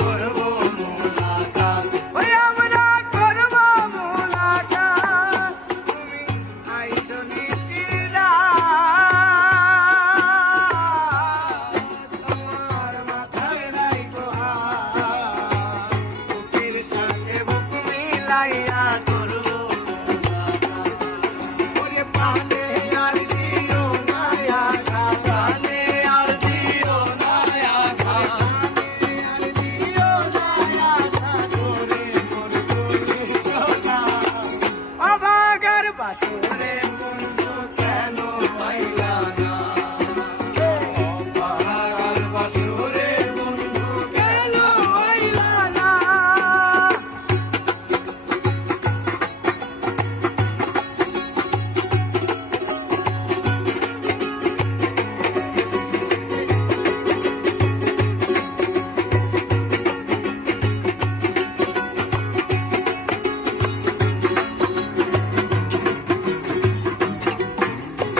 করবো মোলাকাত, ওই আমরা করবো মোলাকাত, তুমি আইসো নিশিরা তোমার মাথায় নাই গোহার, বুকের সাথে বুক মিলাইয়া করবো মোলাকাত, ওরে প্রাণে আর দিও না আঘাত, প্রাণে আর দিও না আঘাত, প্রাণে আর দিও না আঘাত, ওরে মোর গলে সোনা, অভাগার বাসরে বন্ধু কেন পাইলা না, অভাগার বাসরে বন্ধু কেন পাইলা না।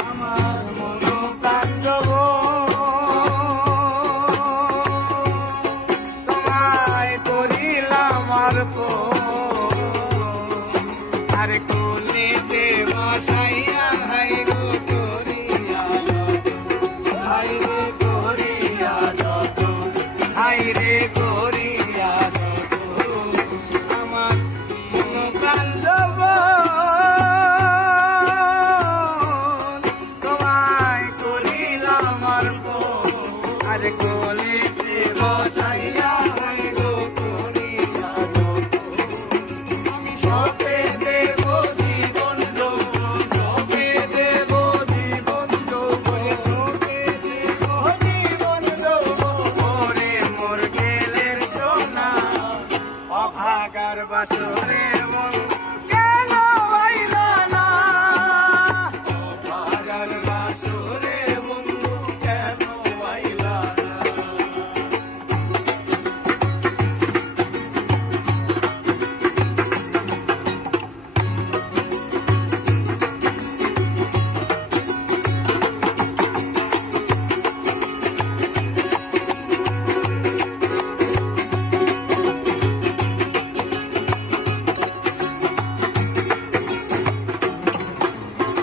আমার মন প্রাণ তোমায় করিলাম আর কোলেতে বসাইয়া হাই গো করিয়া হাই রে করিয়া যত, হাই রে করিয়া যত, আমার মন প্রাণ তোমায় করিলাম আর কোলেতে বসাইয়া হাই গো করিয়া যত, আমি সপে দেব জীবন যৌবন, সপে দেব জীবন যৌবন, সপে দেব জীবন যৌবন, ওরে মোর গেলের সোনা, অভাগার বাসরে মন কেন হইলা না, অভাগার বাসরে বন্ধু কেন হইলা না।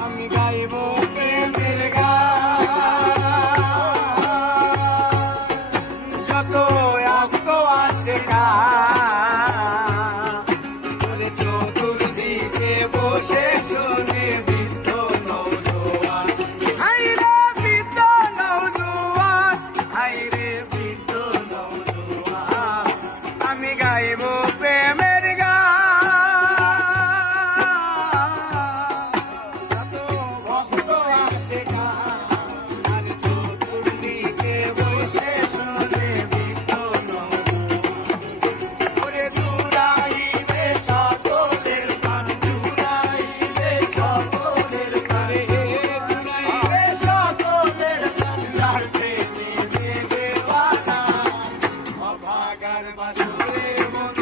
আমি গাইব প্রেমের গান, যত অক্ত আসে গান, চতুর্দিকে বসে শুনে বৃদ্ধ নৌজোয়ান, হাই রে বৃদ্ধ নৌজোয়ান, হাই রে বৃদ্ধ নৌজোয়ান, আমি গাইব প্রেমের গান, ভক্ত আসে গান, চতুর্দিকে বসে শুনে বৃদ্ধ নৌজোয়ান, ওরে জুড়াইবে সকলের প্রাণ, জুড়াইবে সকলের প্রাণ, জুড়াইবে সকলের প্রাণ, যার প্রেমে দেবানা, অভাগার বাসরে মন